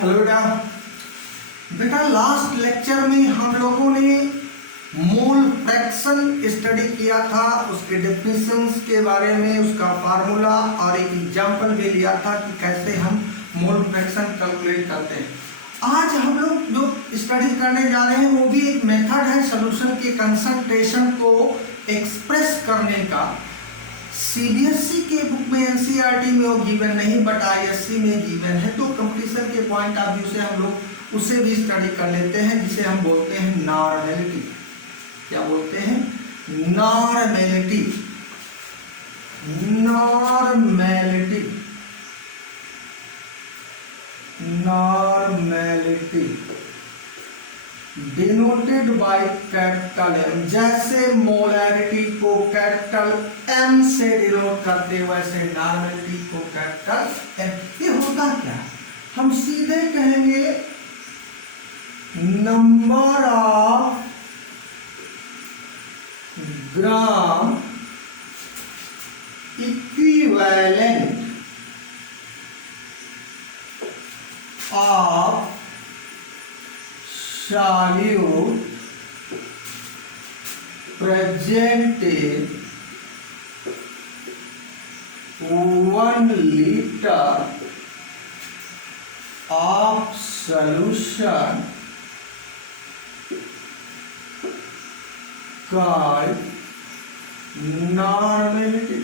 Hello बेटा। बेटा last lecture में हम लोगों ने मोल फ्रैक्शन स्टडी किया था, उसके डेफिनेशंस के बारे में, उसका फार्मूला और एक एग्जांपल भी लिया था कि कैसे हम मोल फ्रैक्शन कैलकुलेट करते हैं। आज हम लोग जो स्टडी करने जा रहे हैं वो भी एक मेथड है सॉल्यूशन के कंसंट्रेशन को एक्सप्रेस करने का। सीबीएसई के बुक में एनसीईआरटी में वो गिवन नहीं बट आईएससी में गिवन है, तो कंपटीशन के पॉइंट ऑफ व्यू से हम लोग उसे भी स्टडी कर लेते हैं, जिसे हम बोलते हैं नॉर्मेलिटी। क्या बोलते हैं? Normality. Normality normality denoted by capital M. जैसे मोलैरिटी को कैपिटल एम से डिनोट करते हैं वैसे नॉर्मेलिटी को कैपिटल एम। ये होता क्या है? हम सीधे कहेंगे number of gram equivalent of solute presented 1 liter of solution called normality।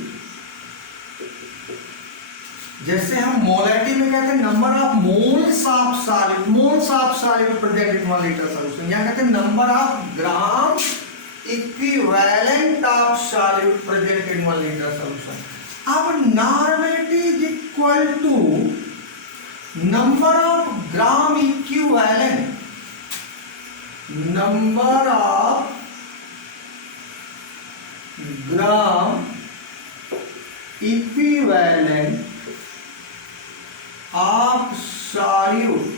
जैसे हम मोलैरिटी में कहते हैं number of moles of solid, moles of solid present in 1 litre solution, यहाँ कहते हैं number of gram equivalent of solid present in 1 litre solution. अब normality is equal to number of gram equivalent, number of gram equivalent of solute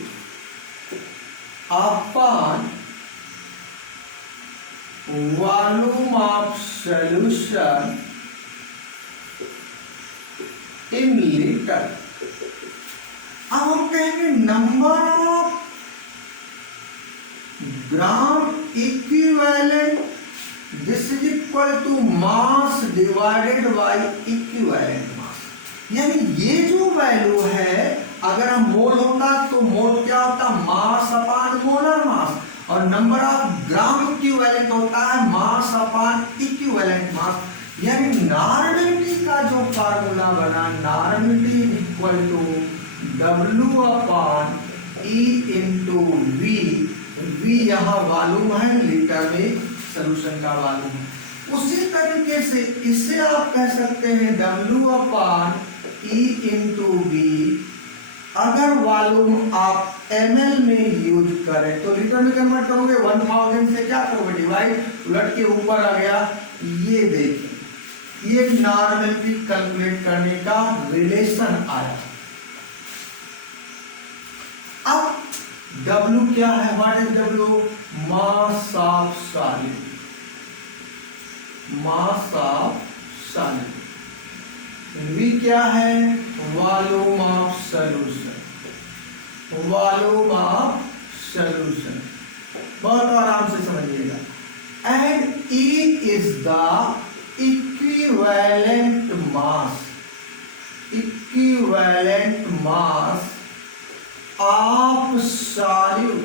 upon volume of solution in liter। अब हम कहेंगे number of gram equivalent, this is equal to mass divided by equivalent mass. यानी ये जो value है, अगर हम मोल होता तो मोल क्या होता? Mass upon molar mass. और नंबर ऑफ ग्राम इक्विवेलेंट होता है मास अपॉन इक्विवेलेंट मास। यानी नॉर्मेलिटी का जो फार्मूला बना, normality is equal to W upon E into V। V यहाँ वॉल्यूम है, लीटर में सॉल्यूशन का वॉल्यूम है। उसी तरीके से इसे आप कह सकते हैं W upon E into V। अगर वॉल्यूम आप ml में यूज करें तो लीटर में कन्वर्ट करोगे, 1000 से क्या करोगे? डिवाइड, उलट के ऊपर आ गया। ये देखिए, ये नॉर्मेलिटी कैलकुलेट करने का रिलेशन आया। अब W क्या है? What is W? Mass of solid, mass of solid. V क्या है? Volume of solution, volume of solution. बहुत आराम से समझिएगा। And E is the equivalent mass, equivalent mass of solute.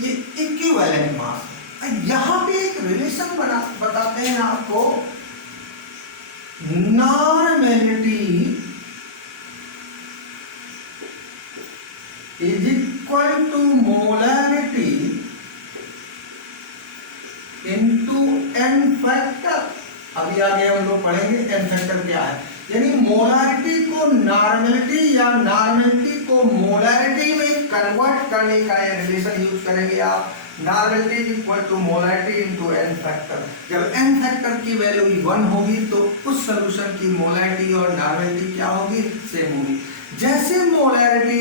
ये इक्विवेलेंट मास है। यहां पे एक रिलेशन बताते हैं आपको। Normality is equal to molarity into N factor. अभी आगे हम लोग पढ़ेंगे एन फैक्टर क्या है। यानी मोलैरिटी को नॉर्मेलिटी या नॉर्मेलिटी को मोलैरिटी में कन्वर्ट करने का ये रिलेशन यूज करेंगे आप। Normality is equal to molarity into N factor. जब एन फैक्टर की वैल्यू 1 होगी तो उस सॉल्यूशन की मोलैरिटी और नॉर्मेलिटी क्या होगी? सेम होगी। जैसे मोलैरिटी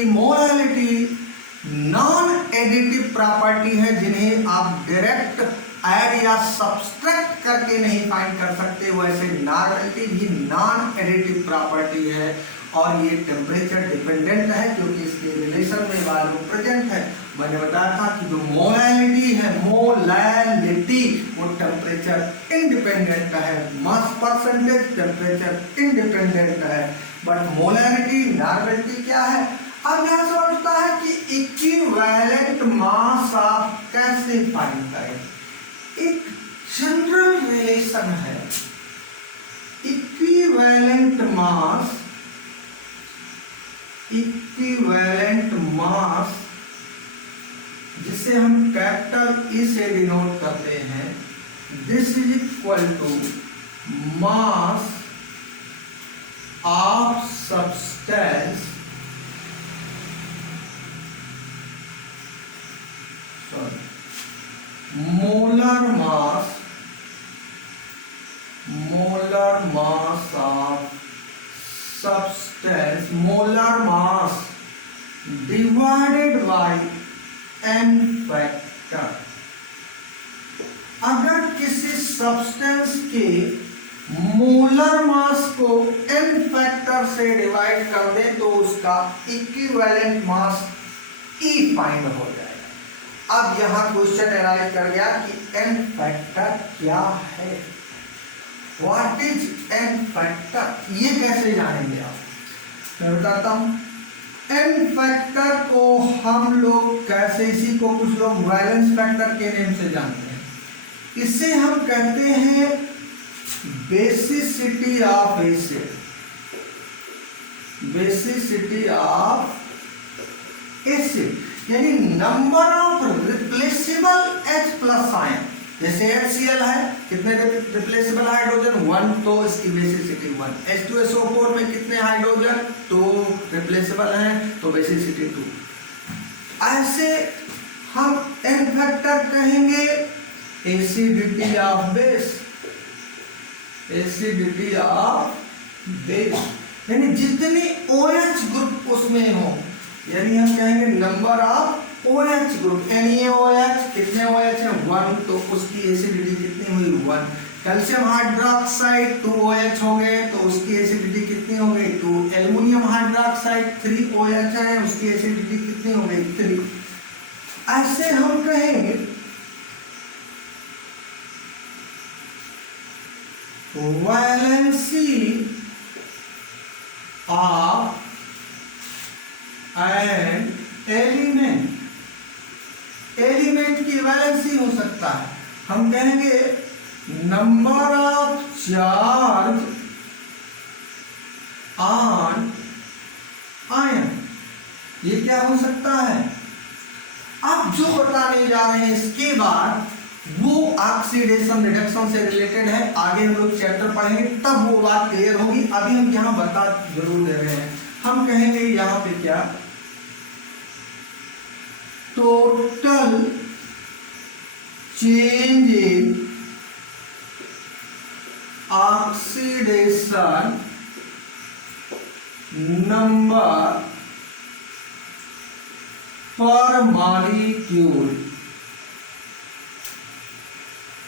नॉन एडिटिव प्रॉपर्टी है, जिन्हें आप डायरेक्ट ऐड या सब्सट्रैक्ट करके नहीं फाइंड कर सकते, वैसे नॉर्मेलिटी भी नॉन एडिटिव प्रॉपर्टी है। और ये टेम्परेचर डिपेंडेंट है क्योंकि इसके रिलेशन में वैल्यू प्रेजेंट है। मैंने बताया था कि जो मोलैलिटी है, मोलैलिटी, वो टेम्परेचर इंडिपेंडेंट है, मास परसेंटेज टेम्परेचर इंडिपेंडेंट है, बट मोलैलिटी नॉर्मलिटी क्या है। अब यहां से उठता है कि इक्विवेलेंट मास आप कैसे फाइंड करें। एक जनरल रिलेशन है, इक्विवेलेंट मास, इक्विवेलेंट मास जिसे हम कैपिटल ई से डिनोट करते हैं, this is equal to mass of substance, molar mass, molar mass of substance, molar mass divided by n factor। अगर किसी सब्सटेंस के मोलर मास को n फैक्टर से डिवाइड कर दें तो उसका इक्विवेलेंट मास E फाइंड हो जाएगा। अब यहां क्वेश्चन अराइज कर गया कि n फैक्टर क्या है, व्हाट इज n फैक्टर, ये कैसे जानेंगे आप। मैं बताता हूं n फैक्टर को हम लोग कैसे, इसी को कुछ लोग वैलेंस फैक्टर के नेम से जानते हैं। इसे हम कहते हैं basicity of acid, basicity of acid, यानी number of replaceable H plus ion. जैसे HCl है, कितने रिप्लेसेबल हाइड्रोजन 1, तो इसकी बेसिसिटी 1। H2SO4 में कितने हाइड्रोजन 2 रिप्लेसेबल हैं, तो बेसिसिटी 2। ऐसे हम n फैक्टर कहेंगे acidity of base, acidity of base, यानी जितनी OH ग्रुप उसमें हो, यानी हम कहेंगे number of OH group, NaOH, कितने OH है 1, तो उसकी एसिडिटी कितनी हुई 1। कैल्शियम हाइड्रोक्साइड 2 OH हो गए तो उसकी एसिडिटी कितनी हो गई 2। एल्युमिनियम हाइड्रोक्साइड 3 OH है, उसकी एसिडिटी कितनी हो गई 3। ऐसे हम कहेंगे valency of an element, element की वैलेंसी हो सकता है, हम कहेंगे number of charge on ion, ये क्या हो सकता है। अब जो बताने जा रहे हैं इसके बाद वो ऑक्सीडेशन रिडक्शन से रिलेटेड है, आगे हम लोग चैप्टर पढ़ेंगे तब वो बात क्लियर होगी। अभी हम यहां बता जरूर दे रहे हैं, हम कहेंगे यहां पे क्या, total change in oxidation number पर मॉलिक्यूल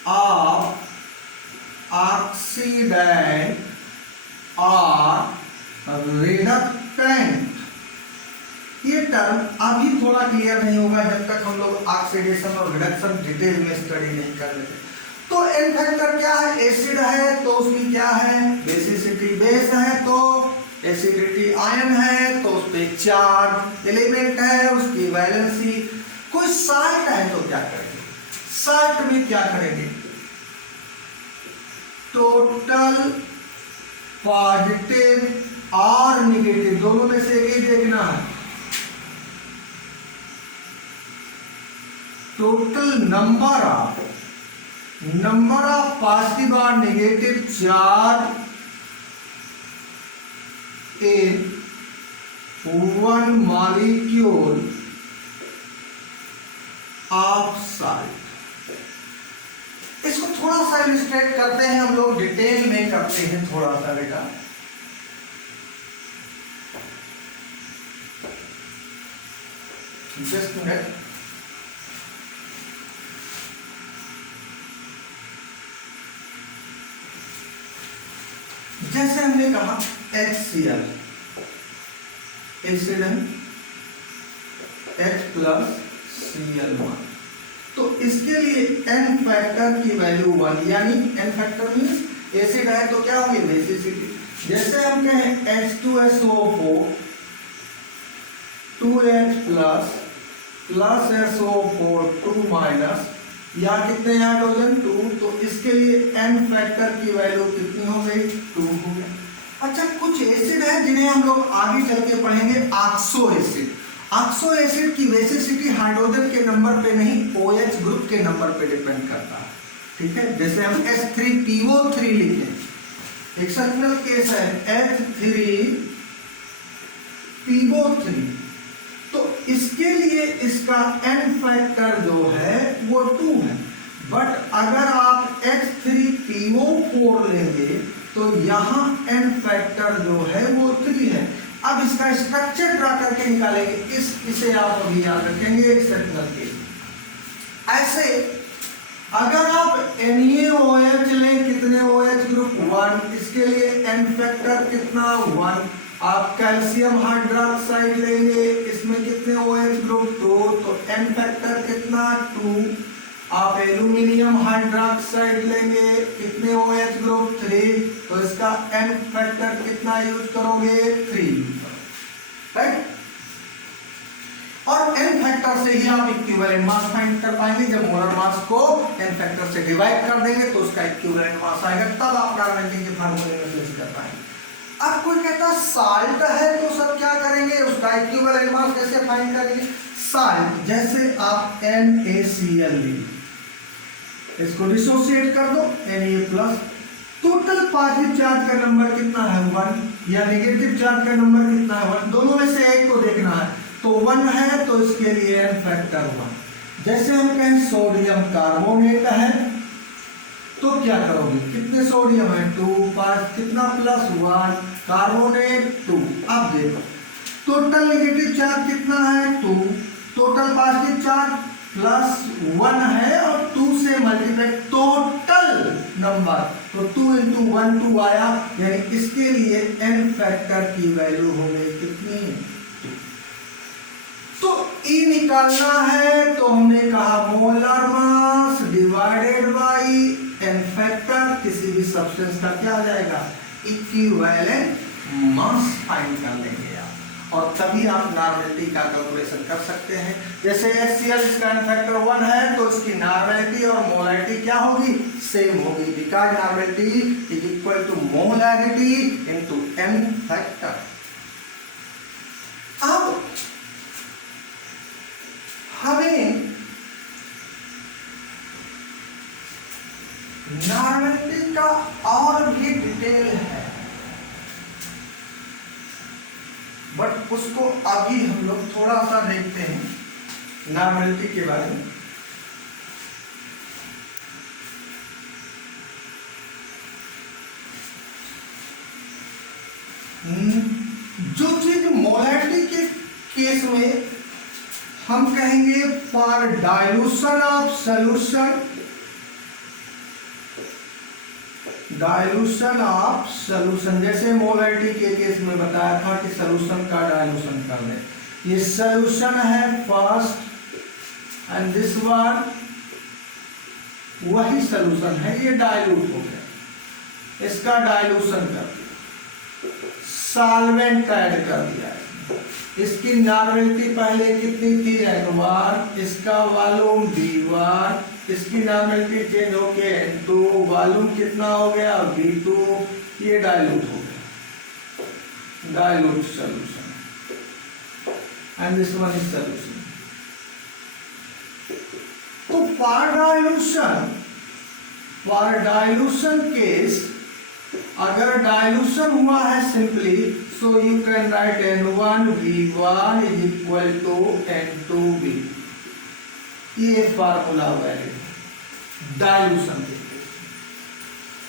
ऑफ ऑक्सीडेंट और रिडक्टेंट। ये टर्म अभी थोड़ा क्लियर नहीं होगा जब तक हम लोग ऑक्सीडेशन और रिडक्शन डिटेल में स्टडी नहीं कर लेते। तो एन फैक्टर क्या है, एसिड है तो उसकी क्या है बेसिसिटी बेस है, तो एसिडिटी आयन है तो उस पे चार्ज एलिमेंट है, उसकी वैलेंसी। कोई साल्ट है तो क्या करेंगे, साल्ट में क्या करेंगे, टोटल पॉजिटिव और निगेटिव दोनों में से एक ही देखना है, टोटल नंबर ऑफ पॉजिटिव और negative charge in one molecule of salt। इसको थोड़ा सा इलस्ट्रेट करते हैं हम लोग, डिटेल में करते हैं थोड़ा सा बेटा। जस्ट मिनट, जैसे हमने कहा HCl, एसिड है H+Cl1। तो इसके लिए n फैक्टर की वैल्यू 1, यानी n फैक्टर मीन्स एसिड है तो क्या होगी बेसिसिटी। जैसे हम कहें H2SO4 2H प्लस SO4 2- या कितने हाइड्रोजन 2, तो इसके लिए n फैक्टर की वैल्यू कितनी हो गई 2 हो गया। अच्छा, कुछ एसिड है जिन्हें हम लोग आगे चल के पढ़ेंगे, ऑक्सो एसिड। ऑक्सो एसिड की बेसिसिटी हाइड्रोजन के नंबर पे नहीं, OH ग्रुप के नंबर पे डिपेंड करता है। ठीक है, जैसे हम H3PO3 लिखें, एक्सेप्शनल केस है H3PO3, तो इसके लिए इसका n फैक्टर जो है वो 2 है। बट अगर आप H3PO4 लेंगे तो यहाँ n फैक्टर जो है वो 3 है। अब इसका स्ट्रक्चर ड्रा करके निकालेंगे, इसे आप अभी याद रखेंगे एक्सेप्शनल केस। ऐसे अगर आप NaOH लें, कितने OH ग्रुप 1, इसके लिए n फैक्टर कितना 1। आप कैल्शियम हाइड्रोक्साइड लेंगे, इसमें कितने OH ग्रुप 2, तो n फैक्टर कितना 2। आप एल्यूमिनियम हाइड्रोक्साइड लेंगे, कितने OH ग्रुप 3, तो इसका n फैक्टर कितना यूज करोगे 3, राइट। और n फैक्टर से ही आप इक्विवेलेंट मास फाइंड कर पाएंगे। जब मोलर मास को n फैक्टर से डिवाइड कर देंगे तो उसका इक्विवेलेंट मास आएगा, तब आप डायमेंशन के फार्मूले में यूज कर पाएंगे। अब कोई कहता साल्ट है तो सब क्या करेंगे, उसका इक्विवेलेंट मास कैसे फाइंड करेंगे। साल्ट, जैसे आप NaCl लीजिए, इसको डिसोसिएट कर दो Na+, टोटल पॉजिटिव चार्ज का नंबर कितना है 1, या नेगेटिव चार्ज का नंबर कितना है 1, दोनों में से एक को देखना है। तो 1 है तो इसके लिए n फैक्टर 1। जैसे हम कहें सोडियम कार्बोनेट है तो क्या करोगे, कितने सोडियम है 2, 5 कितना +1, कार्बोनेट 2। अब देखो टोटल नेगेटिव चार्ज कितना है 2, टोटल पॉजिटिव चार्ज +1 है और 2 से मल्टीप्लाई टोटल नंबर, तो 2 × 1 2 आया, यानी इसके लिए n फैक्टर की वैल्यू हो गई कितनी 2। तो E निकालना है तो हमने कहा molar mass divided bye n factor, किसी भी सब्सटेंस का क्या आ जाएगा इक्विवेलेंट मास फाइंड कर लेंगे आप, और तभी आप नॉर्मेलिटी का कैलकुलेशन कर सकते हैं। जैसे HCl इसका n फैक्टर 1 है तो इसकी नॉर्मेलिटी और मोलैरिटी क्या होगी, सेम होगी, because normality is equal to molarity into n factor. अब हमें नॉर्मेलिटी का और भी डिटेल है, बट उसको अभी हम लोग थोड़ा सा देखते हैं नॉर्मेलिटी के बारे में। जो चीज मोलैरिटी के केस में हम कहेंगे for dilution of solution, dilution of solution, जैसे मोलैरिटी के केस में बताया था कि सॉल्यूशन का डाइल्यूशन कर दें, ये सॉल्यूशन है फर्स्ट एंड दिस वन वही सॉल्यूशन है, ये डाइल्यूट हो गया, इसका डाइल्यूशन कर दिया, सॉल्वेंट ऐड कर दिया, इसकी नॉर्मेलिटी पहले कितनी थी N1, इसका वॉल्यूम V1, इसकी नॉर्मेलिटी चेंज हो के N2, वॉल्यूम कितना हो गया V2, ये डाइल्यूट हो गया, dilute solution and this one is solution. तो फॉर डाइल्यूशन केस अगर डाइल्यूशन हुआ है simply, so you can write N1 V1 is equal to N2 V, ये फार्मूला वैल्यू डाइल्यूशन के लिए।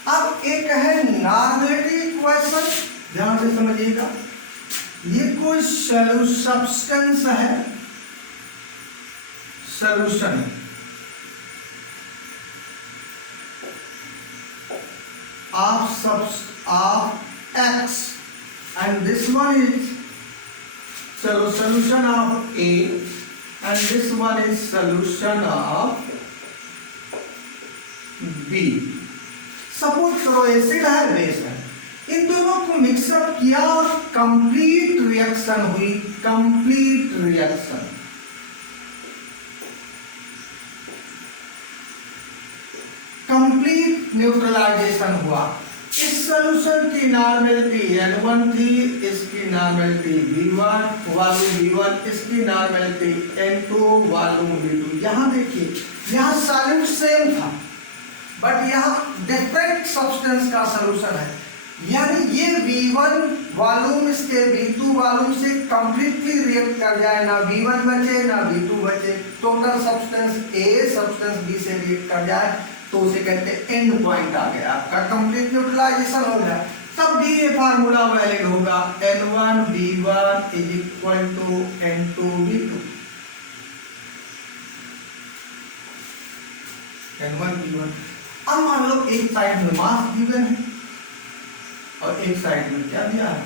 अब एक है नॉर्मेलिटी इक्वेशन, ध्यान से समझिएगा, ये कोई सब्सटेंस है, सॉल्यूशन है, of X and this one is चलो solution of A and this one is solution of B. Suppose करो एसिड है बेस है, इन दोनों को मिक्सअप किया और कंप्लीट रिएक्शन हुई, कंप्लीट रिएक्शन। कंप्लीट न्यूट्रलाइजेशन हुआ। इस सॉल्यूशन की नॉर्मेलिटी N1 थी, इसकी नॉर्मेलिटी V1 वॉल्यूम V1, इसकी नॉर्मेलिटी N2 वॉल्यूम V2। यहाँ देखिए, यहाँ सॉल्यूट सेम था बट यहाँ डिफरेंट सब्सटेंस का सॉल्यूशन है, यानी ये V1 वॉल्यूम इसके V2 वॉल्यूम से कंप्लीटली रिएक्ट कर जाए, ना V1 बचे ना V2 बचे, total substance A substance B से रिएक्ट कर जाए, तो उसे कहते हैं एंड पॉइंट आ गया, आपका कंप्लीट न्यूट्रलाइजेशन हो गया। तब भी ये फार्मूला वैलिड होगा, N1 V1 is equal to N2 V2। N1 V1। अब मान लो एक साइड में मास गिवन है और एक साइड में क्या दिया है,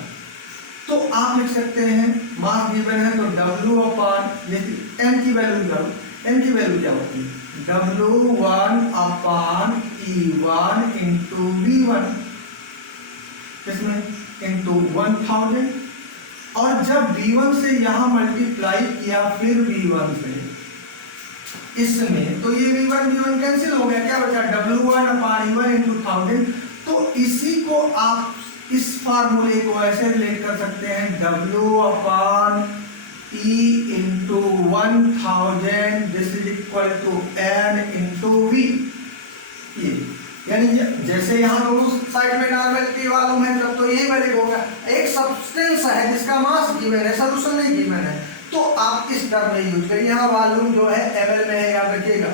तो आप लिख सकते हैं मास गिवन है तो W अपॉन M की वैल्यू करो, M की वैल्यू क्या होती है, W1 upon E1 into V1, इसमें इंटू 1000, और जब V1 से यहाँ मल्टीप्लाई किया फिर V1 से इसमें, तो ये V1 कैंसिल हो गया, क्या बचा W1 अपॉन E1 इंटू 1000। तो इसी को आप इस फार्मूले को ऐसे रिलेट कर सकते हैं, W upon E into 1000 this is equal to N into V। ये यानी जैसे यहाँ दोनों साइड में नॉर्मेलिटी वालों है, तब तो ये वैलिड होगा। एक सब्सटेंस है जिसका मास गिवन है, सॉल्यूशन नहीं गिवन है, तो आप इस टर्म में यूज करिए। यहाँ वॉल्यूम जो है ml में है, याद रखिएगा,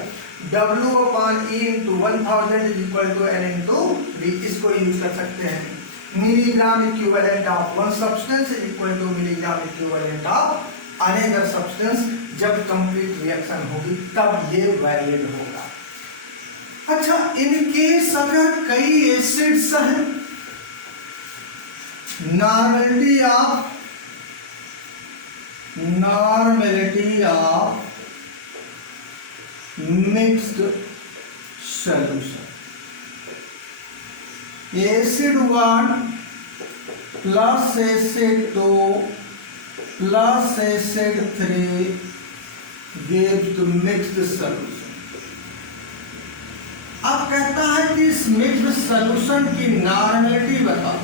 W upon E into 1000 is equal to N into V, इसको यूज कर सकते हैं। Milligram equivalent of one substance is equal to milligram equivalent of another substance. जब कंप्लीट रिएक्शन होगी तब ये वैलिड होगा। अच्छा, इनकेस अगर कई एसिड्स हैं, normality of mixed solution, acid 1 plus acid 2 plus acid 3 gives the mixed solution। अब कहता है कि इस मिक्स्ड सॉल्यूशन की नॉर्मेलिटी बताओ।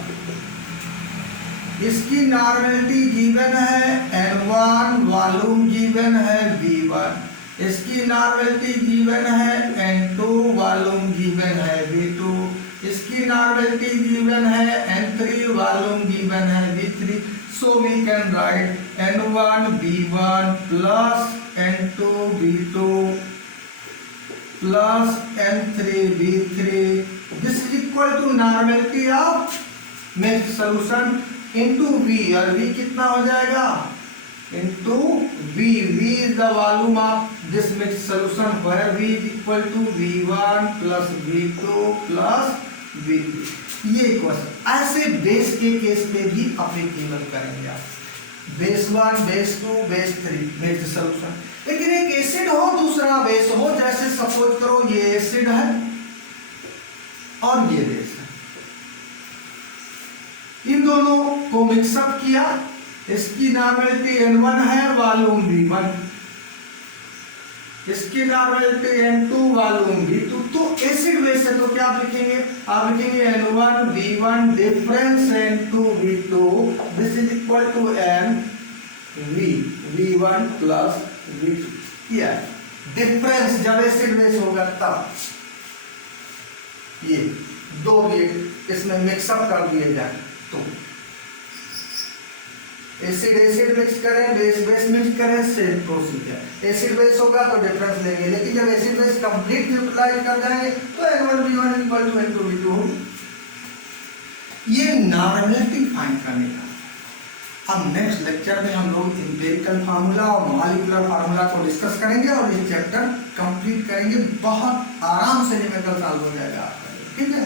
इसकी नॉर्मेलिटी गिवन है N1, वॉल्यूम गिवन है V1, इसकी नॉर्मेलिटी गिवन है N2, वॉल्यूम गिवन है V2, इसकी नॉर्मेलिटी गिवन है N3, वॉल्यूम गिवन है V3। So we can write N1 V1 plus N2 V2 plus N3 V3, this is equal to normality of mixed solution into V, और V कितना हो जाएगा, into V, V is the volume of this mixed solution where V is equal to V1 plus V2 plus V3। ये question ऐसे base के case पे भी applicable करेंगे आप, base 1, base 2, base 3 mixed solution. लेकिन एक एसिड हो दूसरा बेस हो, जैसे सपोज करो ये एसिड है और ये बेस है, इन दोनों को मिक्सअप किया, इसकी नॉर्मेलिटी N1 है, वॉल्यूम V1, इसकी नॉर्मेलिटी N2, वॉल्यूम V2। तो एसिड बेस है तो क्या आप लिखेंगे, आप लिखेंगे N1 V1 difference N2 V2 this is equal to N V1 plus V2। ये डिफरेंस जब एसिड बेस होगा तब ये दो रिएक्ट इसमें मिक्सअप कर दिए जाए, तो एसिड एसिड मिक्स करें, बेस बेस मिक्स करें, सेम प्रोसीजर। एसिड बेस होगा तो डिफरेंस लेंगे, लेकिन जब एसिड बेस कंप्लीट न्यूट्रलाइज कर जाएंगे तो N1 V1 equal to N2 V2 होगी। ये नॉर्मेलिटी फाइंड करने का। अब नेक्स्ट लेक्चर में हम लोग एम्पिरिकल फार्मूला और मॉलिक्यूलर फार्मूला को डिस्कस करेंगे और ये चैप्टर कंप्लीट करेंगे। बहुत आराम से न्यूमेरिकल सॉल्व हो जाएगा आपका, ठीक है।